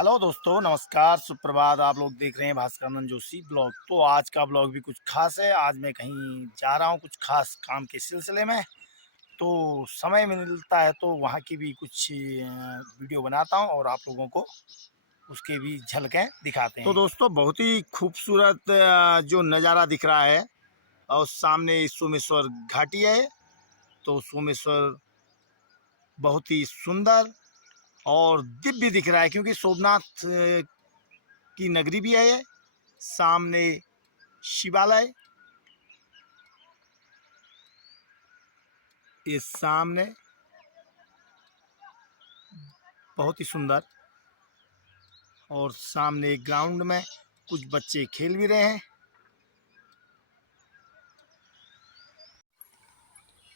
Hello दोस्तों, नमस्कार, सुप्रभात। आप लोग देख रहे हैं भास्करानंद जोशी ब्लॉग। तो आज का ब्लॉग भी कुछ खास है। आज मैं कहीं जा रहा हूँ कुछ खास काम के सिलसिले में। तो समय मिलता है तो वहाँ की भी कुछ वीडियो बनाता हूँ और आप लोगों को उसके भी झलकें दिखाते हैं। तो दोस्तों, बहुत ही खूबसूरत जो नज़ारा दिख रहा है और सामने सोमेश्वर घाटी है। तो सोमेश्वर बहुत ही सुंदर और दिव्य दिख रहा है, क्योंकि सोमनाथ की नगरी भी है ये। सामने शिवालय, ये सामने बहुत ही सुंदर, और सामने एक ग्राउंड में कुछ बच्चे खेल भी रहे हैं।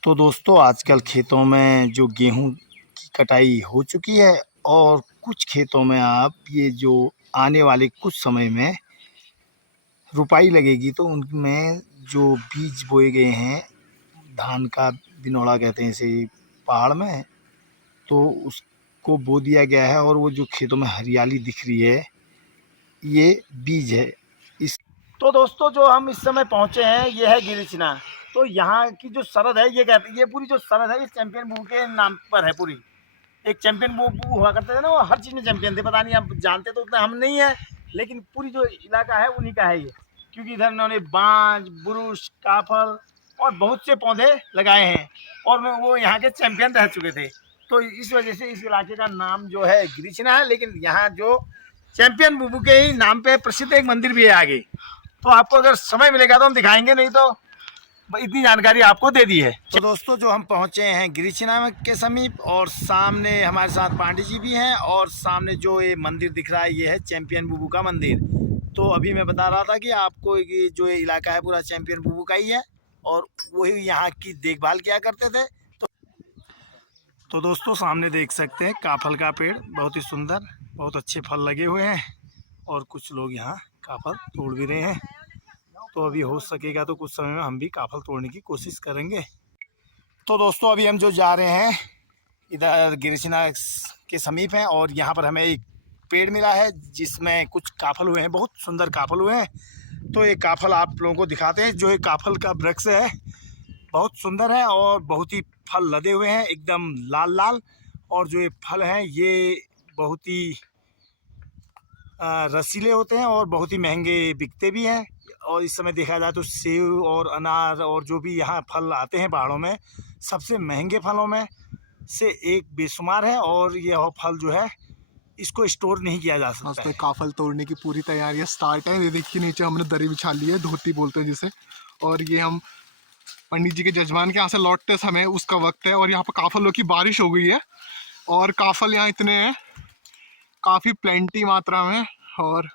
तो दोस्तों, आजकल खेतों में जो गेहूं की कटाई हो चुकी है और कुछ खेतों में आप ये जो आने वाले कुछ समय में रुपाई लगेगी, तो उनमें जो बीज बोए गए हैं, धान का बिनौला कहते हैं इसे पहाड़ में, तो उसको बो दिया गया है। और वो जो खेतों में हरियाली दिख रही है, ये बीज है इस। तो दोस्तों, जो हम इस समय पहुंचे हैं ये है गिरिचना। तो यहाँ की जो सरहद है, ये कहते हैं, ये पूरी जो सरहद है ये चैंपियन बू के नाम पर है पूरी। एक चैंपियन बू हुआ करते थे ना, वो हर चीज़ में चैंपियन थे। पता नहीं, आप जानते तो उतना हम नहीं है, लेकिन पूरी जो इलाका है उन्हीं का है ये। क्योंकि इधर उन्होंने बांज, बुरुश, काफल और बहुत से पौधे लगाए हैं, और वो यहाँ के चैंपियन रह चुके थे। तो इस वजह से इस इलाके का नाम जो है गिरिचना है। लेकिन यहाँ जो चैंपियन बुबू के ही नाम पे प्रसिद्ध एक मंदिर भी है आगे। तो आपको अगर समय मिलेगा तो हम दिखाएंगे, नहीं तो इतनी जानकारी आपको दे दी है। तो दोस्तों, जो हम पहुंचे हैं गिरिचना के समीप, और सामने हमारे साथ पांडे जी भी हैं, और सामने जो ये मंदिर दिख रहा है ये है चैंपियन बुबू का मंदिर। तो अभी मैं बता रहा था कि आपको ये जो ये इलाका है पूरा चैंपियन बुबू का ही है, और वही यहाँ की देखभाल किया करते थे। तो दोस्तों, सामने देख सकते हैं काफल का पेड़, बहुत ही सुंदर, बहुत अच्छे फल लगे हुए हैं, और कुछ लोग यहाँ काफल तोड़ भी रहे हैं। तो अभी हो सकेगा तो कुछ समय में हम भी काफल तोड़ने की कोशिश करेंगे। तो दोस्तों, अभी हम जो जा रहे हैं इधर गिरिचना के समीप हैं, और यहाँ पर हमें एक पेड़ मिला है जिसमें कुछ काफल हुए हैं, बहुत सुंदर काफल हुए हैं। तो ये काफल आप लोगों को दिखाते हैं। जो ये काफल का वृक्ष है बहुत सुंदर है, और बहुत ही फल लदे हुए हैं, एकदम लाल लाल। और जो ये फल हैं ये बहुत ही रसीले होते हैं और बहुत ही महंगे बिकते भी हैं। और इस समय देखा जाए तो सेब और अनार और जो भी यहाँ फल आते हैं पहाड़ों में, सबसे महंगे फलों में से एक बेशुमार है। और यह फल जो है इसको स्टोर नहीं किया जा सकता है। काफल तोड़ने की पूरी तैयारियां स्टार्ट है। ये देखिए, नीचे हमने दरी बिछा ली है, धोती बोलते हैं जिसे। और ये हम पंडित जी के जजमान के यहाँ से लौटते समय उसका वक्त है, और यहाँ पर काफलों की बारिश हो गई है, और काफल यहाँ इतने हैं, काफ़ी प्लेंटी मात्रा में। और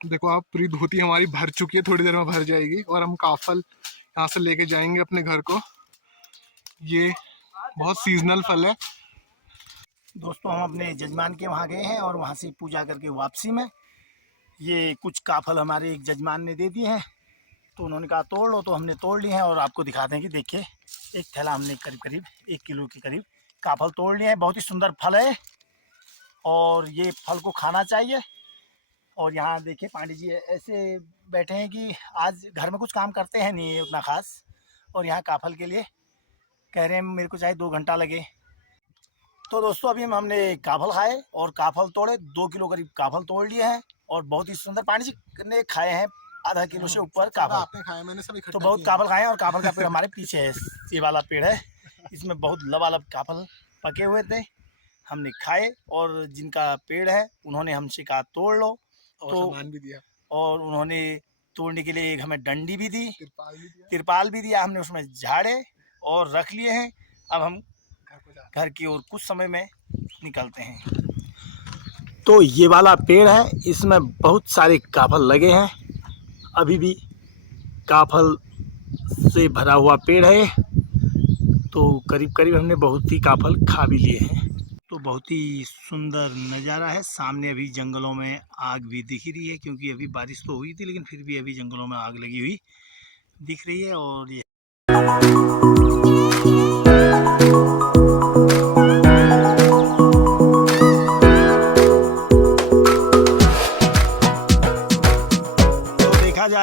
देखो आप, पूरी धोती हमारी भर चुकी है, थोड़ी देर में भर जाएगी, और हम काफल यहाँ से लेके जाएंगे अपने घर को। ये बहुत सीजनल फल है। दोस्तों, हम अपने जजमान के वहाँ गए हैं, और वहाँ से पूजा करके वापसी में ये कुछ काफल हमारे एक जजमान ने दे दिए हैं। तो उन्होंने कहा तोड़ लो, तो हमने तोड़ लिए हैं, और आपको दिखाते हैं कि देखिए, एक थैला हमने करीब करीब 1 किलो के करीब काफल तोड़ लिए हैं। बहुत ही सुंदर फल है, और ये फल को खाना चाहिए। और यहाँ देखिए, पांडे जी ऐसे बैठे हैं कि आज घर में कुछ काम करते हैं नहीं उतना खास, और यहाँ काफल के लिए कह रहे हैं मेरे को चाहे 2 घंटा लगे। तो दोस्तों, अभी हमने काफल खाए और काफल तोड़े, 2 किलो करीब काफल तोड़ लिए हैं, और बहुत ही सुंदर। पांडे जी ने खाए हैं आधा किलो से ऊपर काफल। आपने खाया, मैंने सब इकट्ठा तो बहुत किया। काफल खाए हैं, और काफल का पेड़ हमारे पीछे है, ये वाला पेड़ है, इसमें बहुत लबालब काफल पके हुए थे, हमने खाए। और जिनका पेड़ है उन्होंने हमसे कहा तोड़ लो, और तो सामान भी दिया, और उन्होंने तोड़ने के लिए एक हमें डंडी भी दी, तिरपाल भी दिया। हमने उसमें झाड़े और रख लिए हैं। अब हम घर की ओर कुछ समय में निकलते हैं। तो ये वाला पेड़ है, इसमें बहुत सारे काफल लगे हैं, अभी भी काफल से भरा हुआ पेड़ है। तो करीब करीब हमने बहुत ही काफल खा भी लिए हैं। तो बहुत ही सुंदर नज़ारा है। सामने अभी जंगलों में आग भी दिख रही है, क्योंकि अभी बारिश तो हुई थी, लेकिन फिर भी अभी जंगलों में आग लगी हुई दिख रही है। और ये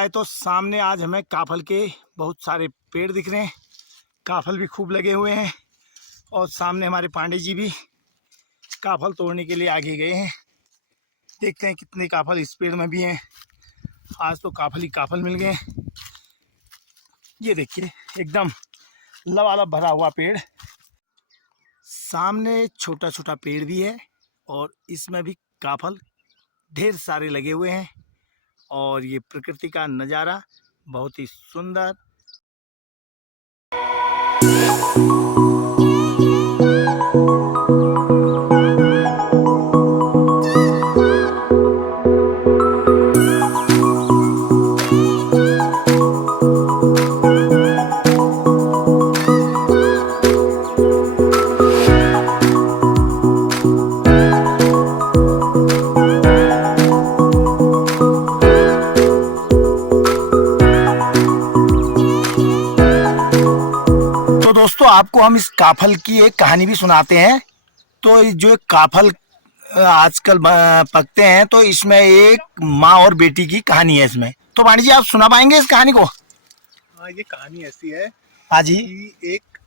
जाए तो सामने आज हमें काफल के बहुत सारे पेड़ दिख रहे हैं, काफल भी खूब लगे हुए हैं। और सामने हमारे पांडे जी भी काफल तोड़ने के लिए आगे गए हैं। देखते हैं कितने काफल इस पेड़ में भी हैं। आज तो काफल ही काफल मिल गए। ये देखिए एकदम लबालब भरा हुआ पेड़। सामने छोटा छोटा पेड़ भी है और इसमें भी काफल ढेर सारे लगे हुए हैं। और ये प्रकृति का नज़ारा बहुत ही सुंदर। दोस्तों आपको हम इस काफल की एक कहानी भी सुनाते हैं। तो जो काफल आजकल पकते हैं तो इसमें एक माँ और बेटी की कहानी है इसमें। तो वाणी जी आप सुना पाएंगे इस कहानी को? हाँ, ये कहानी ऐसी है हाँ जी। कि एक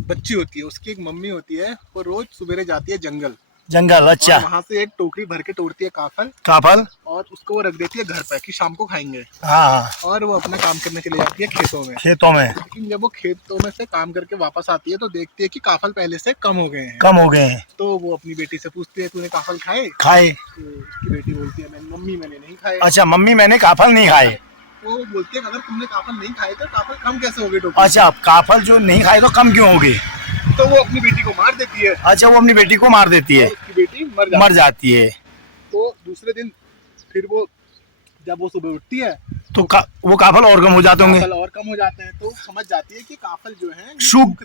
बच्ची होती है, उसकी एक मम्मी होती है, वो रोज सवेरे जाती है जंगल। अच्छा। वहाँ से एक टोकरी भर के तोड़ती है काफल और उसको वो रख देती है घर पर कि शाम को खाएंगे। हाँ। और वो अपना काम करने चली जाती है खेतों में। लेकिन जब वो खेतों में से काम करके वापस आती है तो देखती है कि काफल पहले से कम हो गए हैं। तो वो अपनी बेटी से पूछती है तूने काफल खाए? तो उसकी बेटी बोलती है मम्मी मैंने नहीं खाए। अच्छा, मम्मी मैंने काफल नहीं खाए। वो बोलती है अगर तुमने काफल नहीं खाए तो काफल कम कैसे हो गए टोकरी? अच्छा, काफल जो नहीं खाए तो कम क्यों हो गए? तो वो अपनी बेटी को मार देती है। अच्छा, वो अपनी बेटी को मार देती है। उसकी बेटी मर जाती है। तो दूसरे दिन फिर वो जब वो सुबह उठती है तो वो काफल और कम हो जाते होंगे। काफल और कम हो जाते हैं तो समझ जाती है कि काफल जो है सूख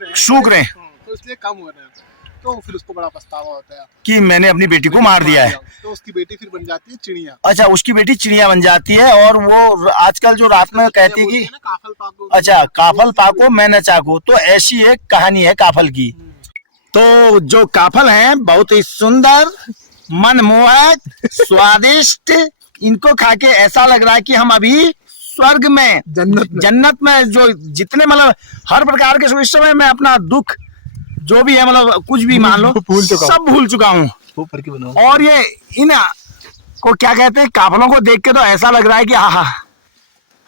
रहे हैं। तो इसलिए कम हो रहे हैं। तो फिर उसको बड़ा पछतावा होता है कि मैंने अपनी बेटी को मार दिया है। तो उसकी बेटी फिर बन जाती है चिड़िया। अच्छा, उसकी बेटी चिड़िया बन जाती है और वो आजकल जो रात में कहती है कि काफल पाको। अच्छा, काफल पाको मैं न चाकू। तो ऐसी एक कहानी है काफल की। तो जो काफल हैं बहुत ही सुंदर, मनमोहक, स्वादिष्ट। इनको खा के ऐसा लग रहा है कि हम अभी स्वर्ग में, जन्नत में जो जितने मतलब हर प्रकार के इस समय मैं अपना दुख जो भी है मतलब कुछ भी मान लो सब भूल चुका हूँ। और ये इन को क्या कहते हैं, काफलों को देख के तो ऐसा लग रहा है कि आहा,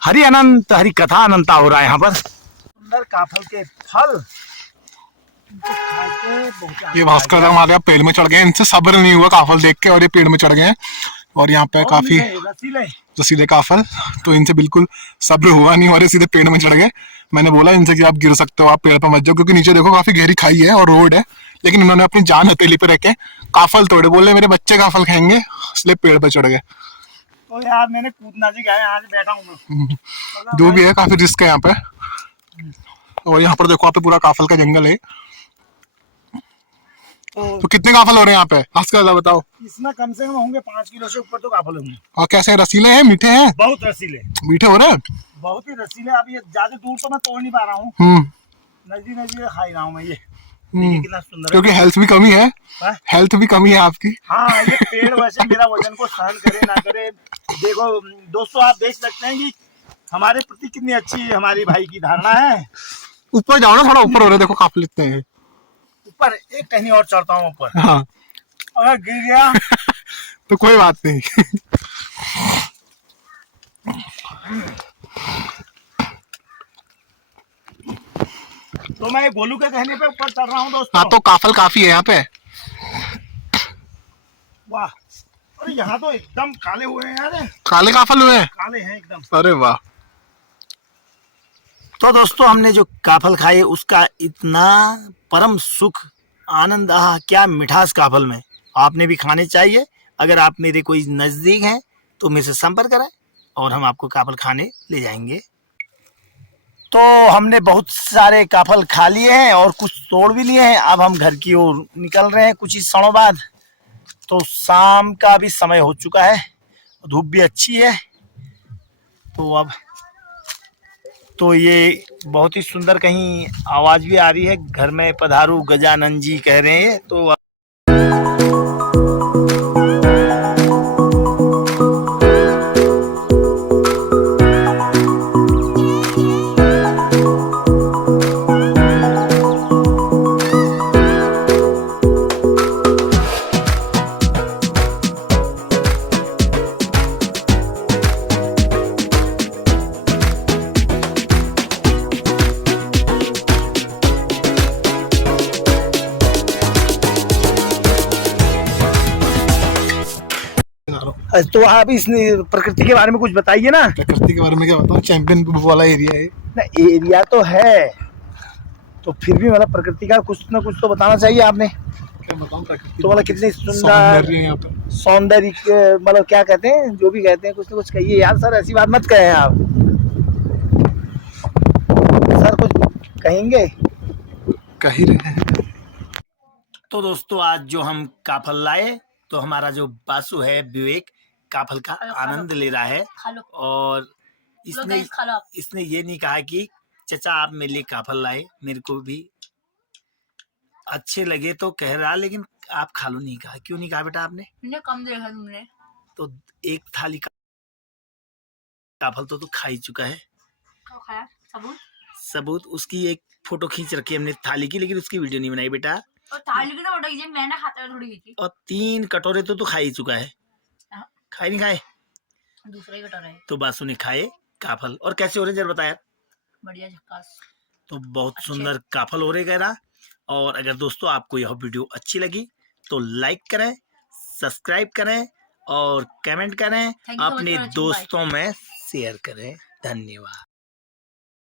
हरि अनंत हरि कथा अनंता हो रहा है यहाँ पर। सुंदर काफल के फल ये भास्कर हमारे यहाँ पेड़ में चढ़ गए। इनसे सब्र नहीं हुआ काफल देख के और ये पेड़ में चढ़ गए हैं। और यहाँ पे काफी रसीले काफल, तो इनसे बिल्कुल सब्र हुआ नहीं और ये सीधे पेड़ में चढ़ गए। मैंने बोला इनसे कि आप गिर सकते हो, आप पेड़ पर मत जाओ, क्योंकि नीचे देखो काफी गहरी खाई है और रोड है। लेकिन इन्होंने अपनी जान हथेली पे रखे काफल तोड़े। बोले मेरे बच्चे काफल खाएंगे, इसलिए पेड़ पे चढ़ गए। तो यार मैंने कूदना जी गया, आज बैठा हूँ जो भी है काफी रिस्क है यहाँ पे। और यहाँ पर देखो आप पूरा काफल का जंगल है। तो कितने काफल हो रहे हैं यहाँ पे भास्कर बताओ? इसमें कम से कम होंगे 5 किलो से ऊपर तो काफल होंगे। और कैसे रसीले हैं, मीठे हैं? बहुत रसीले, मीठे हो रहे हैं, बहुत ही रसीले। अब ये ज्यादा दूर तो मैं तोड़ नहीं पा रहा हूँ, नजदीक नजदीक खा रहा हूँ मैं। ये कितना सुंदर, क्योंकि हेल्थ भी कमी है। हेल्थ भी कमी है आपकी। हाँ, ये पेड़ वैसे मेरा वजन को सहन करे ना करे। देखो दोस्तों, आप देख सकते हैं कि हमारे प्रति कितनी अच्छी हमारी भाई की धारणा है। ऊपर जाओ ना, थोड़ा ऊपर हो रहे, देखो काफल इतने हैं ऊपर। एक टहनी और चढ़ता हूँ ऊपर। हाँ। अगर गिर गया तो कोई बात नहीं। तो मैं गोलू के कहने पे ऊपर चढ़ रहा हूँ दोस्तों। हाँ, तो काफल काफी है यहाँ पे। वाह, अरे यहाँ तो एकदम काले हुए हैं यार। काले काफल हुए हैं? काले हैं एकदम। अरे वाह। तो दोस्तों हमने जो काफल खाए उसका इतना परम सुख आनंद, आहा क्या मिठास काफल में। आपने भी खाने चाहिए। अगर आप मेरे कोई नज़दीक हैं तो मेरे से संपर्क करें और हम आपको काफल खाने ले जाएंगे। तो हमने बहुत सारे काफल खा लिए हैं और कुछ तोड़ भी लिए हैं। अब हम घर की ओर निकल रहे हैं कुछ ही क्षणों बाद। तो शाम का भी समय हो चुका है, धूप भी अच्छी है। तो अब तो ये बहुत ही सुंदर कहीं आवाज़ भी आ रही है, घर में पधारू गजानन जी कह रहे हैं। तो रहा हूँ। अच्छा, तो आप इस प्रकृति के बारे में कुछ बताइए ना। प्रकृति के बारे में क्या बताऊँ, चैंपियन वाला एरिया है। ना एरिया तो है, तो फिर भी मतलब प्रकृति का कुछ ना कुछ तो बताना चाहिए आपने। क्या बताऊँ, प्रकृति तो मतलब कितनी सौंदर्य सुंदर है यहाँ पे। सौंदर्य मतलब क्या कहते हैं, जो भी कहते हैं, कुछ ना कुछ कहिए यार सर, ऐसी बात मत कहें आप सर, कुछ कहेंगे। कह ही रहे हैं। तो दोस्तों आज जो हम काफल लाए, तो हमारा जो बासु है विवेक काफल का आनंद ले रहा है, और इसने ये नहीं कहा कि चचा आप मेरे लिए काफल लाए, मेरे को भी अच्छे लगे तो कह रहा, लेकिन आप खा लो नहीं कहा। क्यों नहीं कहा बेटा आपने? कम देखा तुमने तो एक थाली काफल तो तू खा ही चुका है। खाया सबूत उसकी एक फोटो खींच रखी है हमने थाली की, लेकिन उसकी वीडियो नहीं बनाई बेटा। और थाली की ना फोटो खींची, मैंने खाते हुए थोड़ी खींची। और 3 कटोरे तो तू खा ही चुका है। खाए नहीं खाए? दूसरा ही कटोरा है। तो बासु ने खाए काफल, और कैसे हो रहे जरा बताया। बढ़िया झक्कास। तो बहुत सुंदर काफल हो रहे कह रहा। और अगर दोस्तों आपको यह वीडियो अच्छी लगी तो लाइक करें, सब्सक्राइब करें और कमेंट करें, अपने दोस्तों में शेयर करें। धन्यवाद।